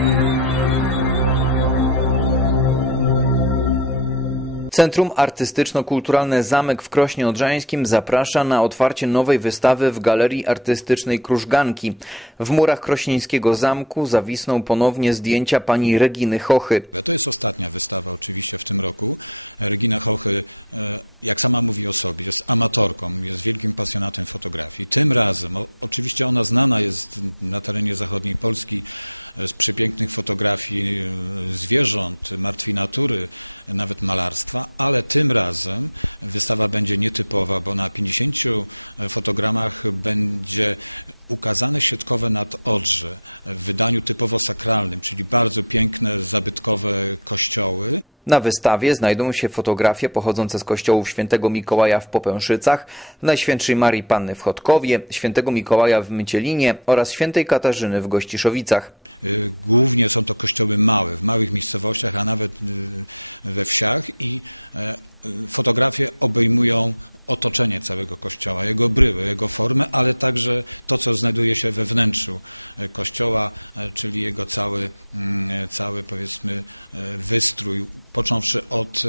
Thank you. Centrum Artystyczno-Kulturalne Zamek w Krośnie Odrzańskim zaprasza na otwarcie nowej wystawy w Galerii Artystycznej Krużganki. W murach krośnieńskiego zamku zawisną ponownie zdjęcia pani Reginy Chochy. To jest ostatnia wystawa oczywiście w tym roku. Regina Chochy, e, jak sama mówi o sobie, jest amatorką, jest wielkim pasjonatem fotografii. Tym razem, oczywiście ona znana jest na terenie zachodniej Polski e, z przepięknych fotografii e, zwierząt, martwej natury, nawet malarstwa, ale tym razem wystawa będzie nietypowa, bo na 50 fotogramach będzie ukazane siatkowe nad Odrze w wydaniu typowo sakralnym, czyli bardzo piękne, zabytkowe kościoły. Na wystawie znajdą się fotografie pochodzące z kościołów świętego Mikołaja w Popęszycach, Najświętszej Marii Panny w Chodkowie, świętego Mikołaja w Mycielinie oraz świętej Katarzyny w Gościszowicach. Y, Głównie są to kościoły małe, w małych miejscowościach, a nawet y, we wsiach i e, fotografie obejmują otoczenie całego kościoła, jego bryły, jego formę, ale także to, co znajduje się we wnętrzu e, kościoła, e, czyli jego cały, mm, cały powiedzmy e, wystrój, począwszy od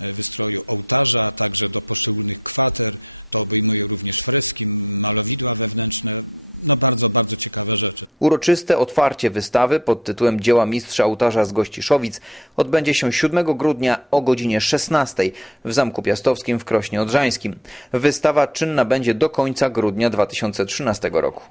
e, wystroju ołtarza, a także do poszczególnych kwater. To obejmuje również freski, malowidła wewnętrzne, no bardzo, bardzo ciekawe rzeczy. Uroczyste otwarcie wystawy pod tytułem Dzieła Mistrza Ołtarza z Gościszowic odbędzie się 7 grudnia o godzinie 16 w Zamku Piastowskim w Krośnie Odrzańskim. Wystawa czynna będzie do końca grudnia 2013 roku.